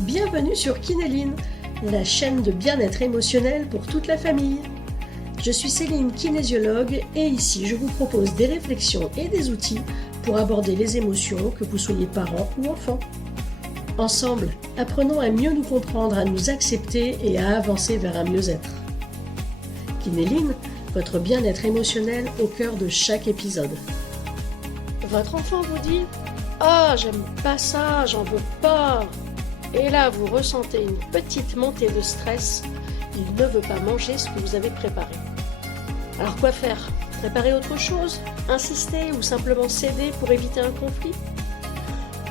Bienvenue sur Kinéline, la chaîne de bien-être émotionnel pour toute la famille. Je suis Céline, kinésiologue, et ici je vous propose des réflexions et des outils pour aborder les émotions, que vous soyez parents ou enfants. Ensemble, apprenons à mieux nous comprendre, à nous accepter et à avancer vers un mieux-être. Kinéline, votre bien-être émotionnel au cœur de chaque épisode. Votre enfant vous dit « Ah, j'aime pas ça, j'en veux pas !» Et là, vous ressentez une petite montée de stress. Il ne veut pas manger ce que vous avez préparé. Alors quoi faire? Préparer autre chose? Insister ou simplement céder pour éviter un conflit?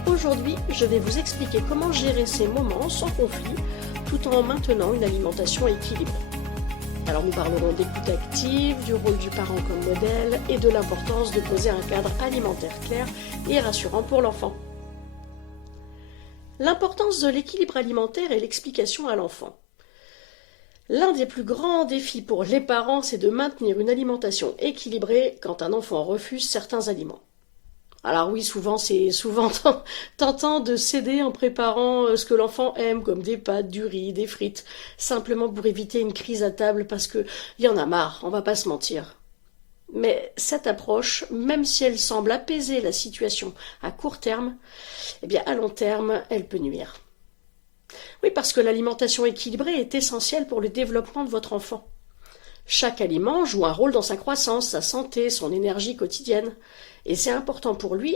Aujourd'hui, je vais vous expliquer comment gérer ces moments sans conflit tout en maintenant une alimentation équilibrée. Alors nous parlerons d'écoute active, du rôle du parent comme modèle et de l'importance de poser un cadre alimentaire clair et rassurant pour l'enfant. L'importance de l'équilibre alimentaire et l'explication à l'enfant. L'un des plus grands défis pour les parents, c'est de maintenir une alimentation équilibrée quand un enfant refuse certains aliments. Alors oui, c'est souvent tentant de céder en préparant ce que l'enfant aime, comme des pâtes, du riz, des frites, simplement pour éviter une crise à table parce qu'il y en a marre, on va pas se mentir. Mais cette approche, même si elle semble apaiser la situation à court terme, eh bien à long terme, elle peut nuire. Oui, parce que l'alimentation équilibrée est essentielle pour le développement de votre enfant. Chaque aliment joue un rôle dans sa croissance, sa santé, son énergie quotidienne. Et c'est important pour lui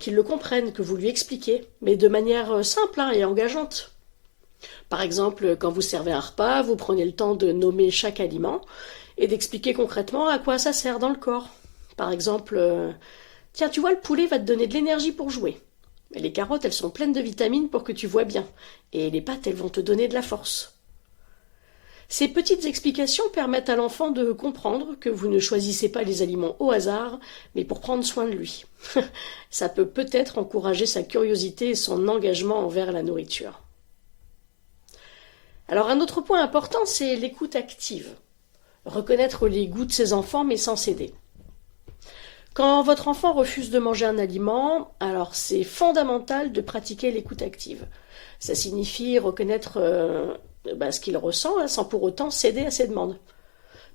qu'il le comprenne, que vous lui expliquez, mais de manière simple et engageante. Par exemple, quand vous servez un repas, vous prenez le temps de nommer chaque aliment et d'expliquer concrètement à quoi ça sert dans le corps. Par exemple, tiens, tu vois, le poulet va te donner de l'énergie pour jouer. Les carottes, elles sont pleines de vitamines pour que tu vois bien. Et les pâtes, elles vont te donner de la force. Ces petites explications permettent à l'enfant de comprendre que vous ne choisissez pas les aliments au hasard, mais pour prendre soin de lui. Ça peut peut-être encourager sa curiosité et son engagement envers la nourriture. Alors un autre point important, c'est l'écoute active. Reconnaître les goûts de ses enfants, mais sans céder. Quand votre enfant refuse de manger un aliment, alors c'est fondamental de pratiquer l'écoute active. Ça signifie reconnaître ce qu'il ressent sans pour autant céder à ses demandes.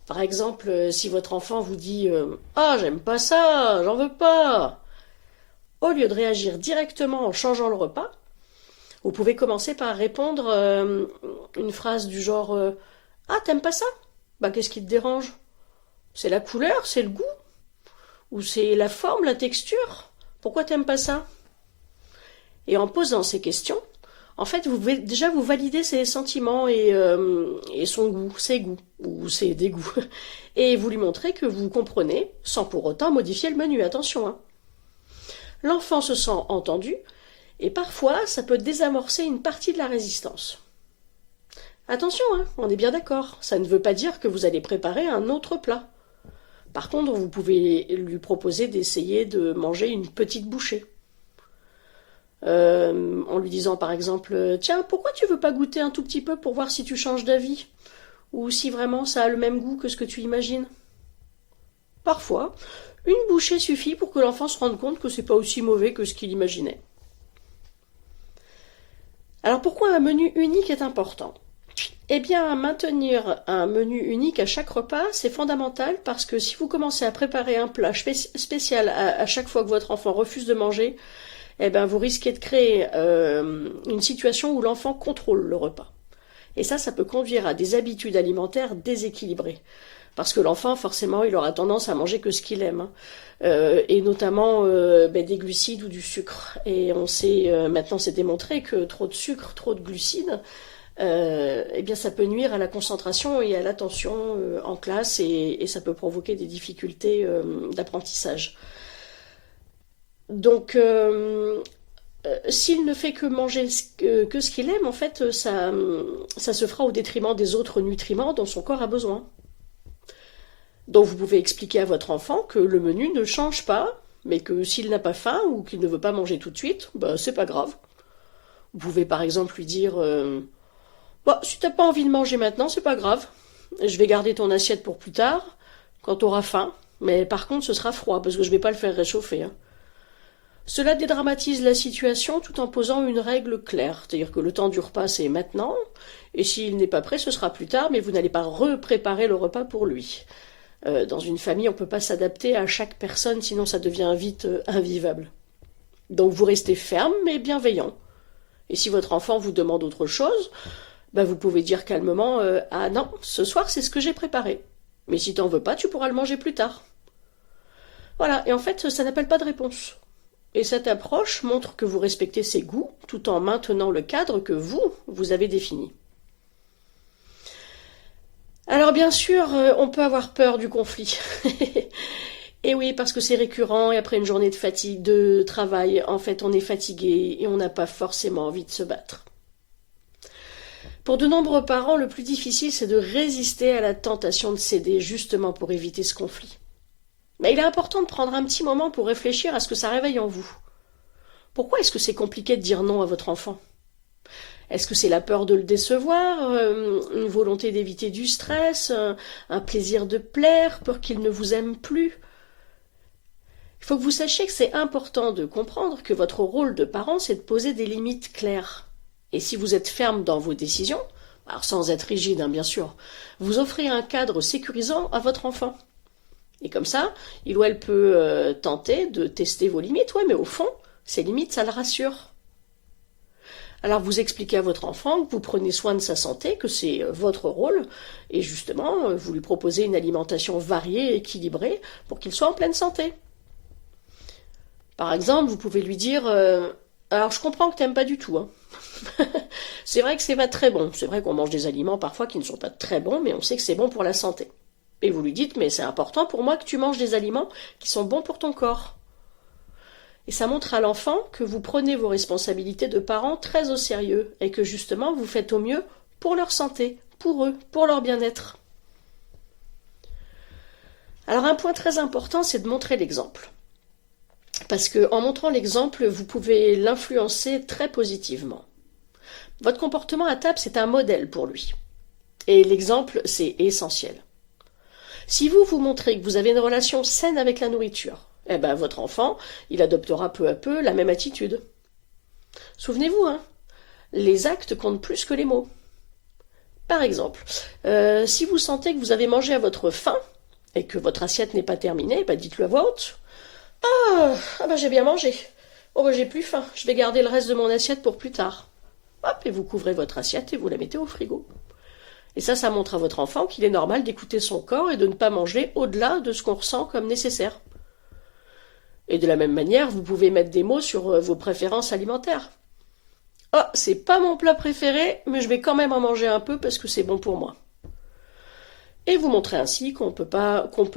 Par exemple, si votre enfant vous dit « Ah, j'aime pas ça, j'en veux pas !» Au lieu de réagir directement en changeant le repas, vous pouvez commencer par répondre une phrase du genre « Ah, t'aimes pas ça? Bah, qu'est-ce qui te dérange? C'est la couleur, c'est le goût? Ou c'est la forme, la texture? Pourquoi t'aimes pas ça ?» Et en posant ces questions, en fait, vous validez ses sentiments et son goût, ses goûts, ou ses dégoûts. Et vous lui montrez que vous comprenez, sans pour autant modifier le menu, attention. L'enfant se sent entendu, et parfois, ça peut désamorcer une partie de la résistance. Attention, on est bien d'accord, ça ne veut pas dire que vous allez préparer un autre plat. Par contre, vous pouvez lui proposer d'essayer de manger une petite bouchée. En lui disant par exemple « Tiens, pourquoi tu veux pas goûter un tout petit peu pour voir si tu changes d'avis? Ou si vraiment ça a le même goût que ce que tu imagines ?» Parfois, une bouchée suffit pour que l'enfant se rende compte que c'est pas aussi mauvais que ce qu'il imaginait. Alors pourquoi un menu unique est important? Eh bien, maintenir un menu unique à chaque repas, c'est fondamental parce que si vous commencez à préparer un plat spécial à chaque fois que votre enfant refuse de manger, eh bien, vous risquez de créer une situation où l'enfant contrôle le repas. Et ça peut conduire à des habitudes alimentaires déséquilibrées. Parce que l'enfant, forcément, il aura tendance à manger que ce qu'il aime. Et notamment des glucides ou du sucre. Et on sait, maintenant c'est démontré que trop de sucre, trop de glucides, eh bien ça peut nuire à la concentration et à l'attention en classe et ça peut provoquer des difficultés d'apprentissage. Donc, s'il ne fait que manger que ce qu'il aime, en fait, ça se fera au détriment des autres nutriments dont son corps a besoin. Donc, vous pouvez expliquer à votre enfant que le menu ne change pas, mais que s'il n'a pas faim ou qu'il ne veut pas manger tout de suite, c'est pas grave. Vous pouvez par exemple lui dire si t'as pas envie de manger maintenant, c'est pas grave. Je vais garder ton assiette pour plus tard, quand tu auras faim. Mais par contre, ce sera froid, parce que je vais pas le faire réchauffer. Cela dédramatise la situation tout en posant une règle claire, c'est-à-dire que le temps du repas c'est maintenant, et s'il n'est pas prêt ce sera plus tard, mais vous n'allez pas repréparer le repas pour lui. Dans une famille on ne peut pas s'adapter à chaque personne, sinon ça devient vite invivable. Donc vous restez ferme mais bienveillant. Et si votre enfant vous demande autre chose, ben vous pouvez dire calmement ah non, ce soir c'est ce que j'ai préparé. Mais si t'en veux pas, tu pourras le manger plus tard. Voilà, et en fait, ça n'appelle pas de réponse. Et cette approche montre que vous respectez ses goûts tout en maintenant le cadre que vous avez défini. Alors bien sûr, on peut avoir peur du conflit. Et oui, parce que c'est récurrent et après une journée de fatigue, de travail, en fait, on est fatigué et on n'a pas forcément envie de se battre. Pour de nombreux parents, le plus difficile, c'est de résister à la tentation de céder justement pour éviter ce conflit. Mais il est important de prendre un petit moment pour réfléchir à ce que ça réveille en vous. Pourquoi est-ce que c'est compliqué de dire non à votre enfant? Est-ce que c'est la peur de le décevoir, une volonté d'éviter du stress, un plaisir de plaire, peur qu'il ne vous aime plus? Il faut que vous sachiez que c'est important de comprendre que votre rôle de parent, c'est de poser des limites claires. Et si vous êtes ferme dans vos décisions, alors sans être rigide, bien sûr, vous offrez un cadre sécurisant à votre enfant. Et comme ça, il ou elle peut tenter de tester vos limites, ouais, mais au fond, ces limites, ça le rassure. Alors vous expliquez à votre enfant que vous prenez soin de sa santé, que c'est votre rôle, et justement, vous lui proposez une alimentation variée et équilibrée pour qu'il soit en pleine santé. Par exemple, vous pouvez lui dire alors je comprends que tu n'aimes pas du tout, hein. C'est vrai que c'est pas très bon. C'est vrai qu'on mange des aliments parfois qui ne sont pas très bons, mais on sait que c'est bon pour la santé. Et vous lui dites mais c'est important pour moi que tu manges des aliments qui sont bons pour ton corps. Et ça montre à l'enfant que vous prenez vos responsabilités de parents très au sérieux et que justement vous faites au mieux pour leur santé, pour eux, pour leur bien-être. Alors un point très important, c'est de montrer l'exemple. Parce qu'en montrant l'exemple, vous pouvez l'influencer très positivement. Votre comportement à table, c'est un modèle pour lui. Et l'exemple, c'est essentiel. Si vous montrez que vous avez une relation saine avec la nourriture, eh ben votre enfant, il adoptera peu à peu la même attitude. Souvenez-vous, les actes comptent plus que les mots. Par exemple, si vous sentez que vous avez mangé à votre faim et que votre assiette n'est pas terminée, dites-le à voix haute. J'ai bien mangé. J'ai plus faim. Je vais garder le reste de mon assiette pour plus tard. Hop, et vous couvrez votre assiette et vous la mettez au frigo. Et ça montre à votre enfant qu'il est normal d'écouter son corps et de ne pas manger au-delà de ce qu'on ressent comme nécessaire. Et de la même manière, vous pouvez mettre des mots sur vos préférences alimentaires. C'est pas mon plat préféré, mais je vais quand même en manger un peu parce que c'est bon pour moi. Et vous montrez ainsi qu'on peut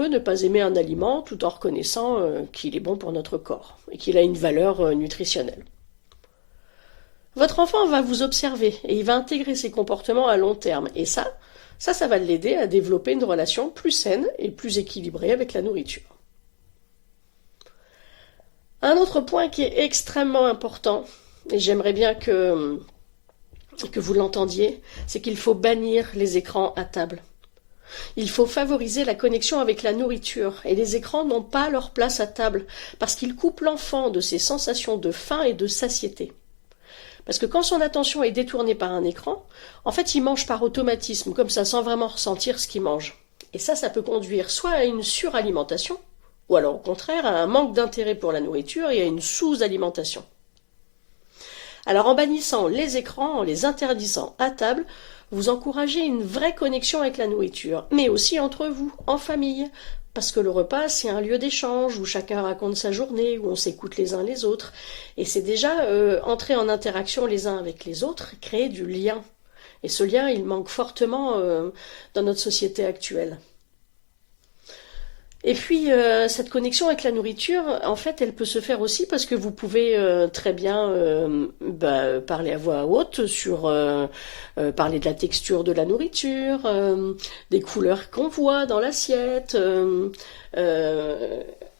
ne pas aimer un aliment tout en reconnaissant qu'il est bon pour notre corps et qu'il a une valeur nutritionnelle. Votre enfant va vous observer et il va intégrer ses comportements à long terme. Et ça va l'aider à développer une relation plus saine et plus équilibrée avec la nourriture. Un autre point qui est extrêmement important, et j'aimerais bien que vous l'entendiez, c'est qu'il faut bannir les écrans à table. Il faut favoriser la connexion avec la nourriture, et les écrans n'ont pas leur place à table, parce qu'ils coupent l'enfant de ses sensations de faim et de satiété. Parce que quand son attention est détournée par un écran, en fait il mange par automatisme, comme ça, sans vraiment ressentir ce qu'il mange. Et ça peut conduire soit à une suralimentation, ou alors au contraire à un manque d'intérêt pour la nourriture et à une sous-alimentation. Alors en bannissant les écrans, en les interdisant à table, vous encouragez une vraie connexion avec la nourriture, mais aussi entre vous, en famille, parce que le repas, c'est un lieu d'échange où chacun raconte sa journée, où on s'écoute les uns les autres, et c'est déjà entrer en interaction les uns avec les autres, créer du lien. Et ce lien, il manque fortement dans notre société actuelle. Et puis, cette connexion avec la nourriture, en fait, elle peut se faire aussi parce que vous pouvez très bien parler à voix haute sur parler de la texture de la nourriture, des couleurs qu'on voit dans l'assiette,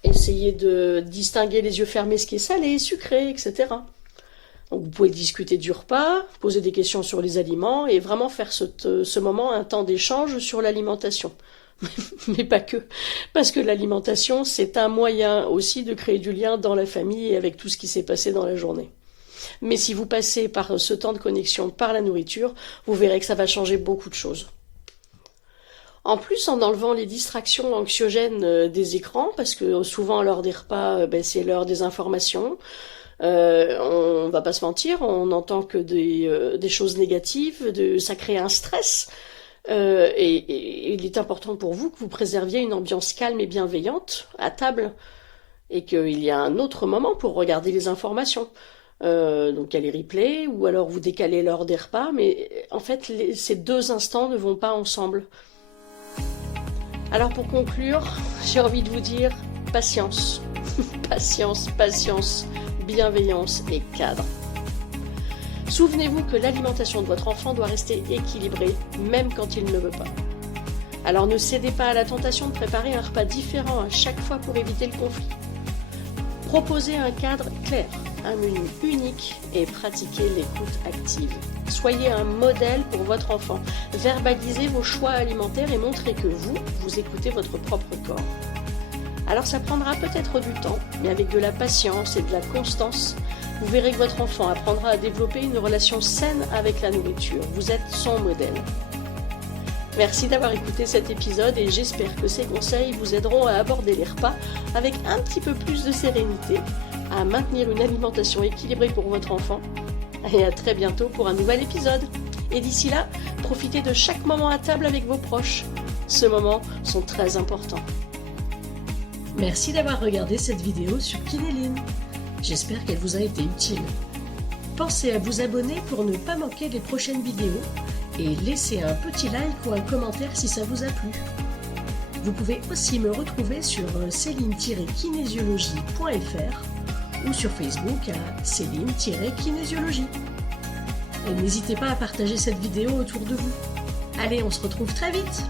essayer de distinguer les yeux fermés ce qui est salé, sucré, etc. Donc, vous pouvez discuter du repas, poser des questions sur les aliments et vraiment faire ce moment un temps d'échange sur l'alimentation. Mais pas que, parce que l'alimentation, c'est un moyen aussi de créer du lien dans la famille et avec tout ce qui s'est passé dans la journée. Mais si vous passez par ce temps de connexion par la nourriture, vous verrez que ça va changer beaucoup de choses. En plus, en enlevant les distractions anxiogènes des écrans, parce que souvent l'heure des repas, c'est l'heure des informations, on va pas se mentir, on n'entend que des choses négatives, ça crée un stress. Et il est important pour vous que vous préserviez une ambiance calme et bienveillante à table et qu'il y a un autre moment pour regarder les informations. Donc il y a les replays ou alors vous décalez l'heure des repas, mais en fait ces deux instants ne vont pas ensemble. Alors pour conclure, j'ai envie de vous dire patience, patience, bienveillance et cadre. Souvenez-vous que l'alimentation de votre enfant doit rester équilibrée, même quand il ne veut pas. Alors ne cédez pas à la tentation de préparer un repas différent à chaque fois pour éviter le conflit. Proposez un cadre clair, un menu unique et pratiquez l'écoute active. Soyez un modèle pour votre enfant. Verbalisez vos choix alimentaires et montrez que vous écoutez votre propre corps. Alors ça prendra peut-être du temps, mais avec de la patience et de la constance, vous verrez que votre enfant apprendra à développer une relation saine avec la nourriture. Vous êtes son modèle. Merci d'avoir écouté cet épisode et j'espère que ces conseils vous aideront à aborder les repas avec un petit peu plus de sérénité, à maintenir une alimentation équilibrée pour votre enfant. Et à très bientôt pour un nouvel épisode. Et d'ici là, profitez de chaque moment à table avec vos proches. Ces moments sont très importants. Merci d'avoir regardé cette vidéo sur Kinéline. J'espère qu'elle vous a été utile. Pensez à vous abonner pour ne pas manquer les prochaines vidéos et laissez un petit like ou un commentaire si ça vous a plu. Vous pouvez aussi me retrouver sur céline-kinésiologie.fr ou sur Facebook à Céline-kinésiologie. Et n'hésitez pas à partager cette vidéo autour de vous. Allez, on se retrouve très vite!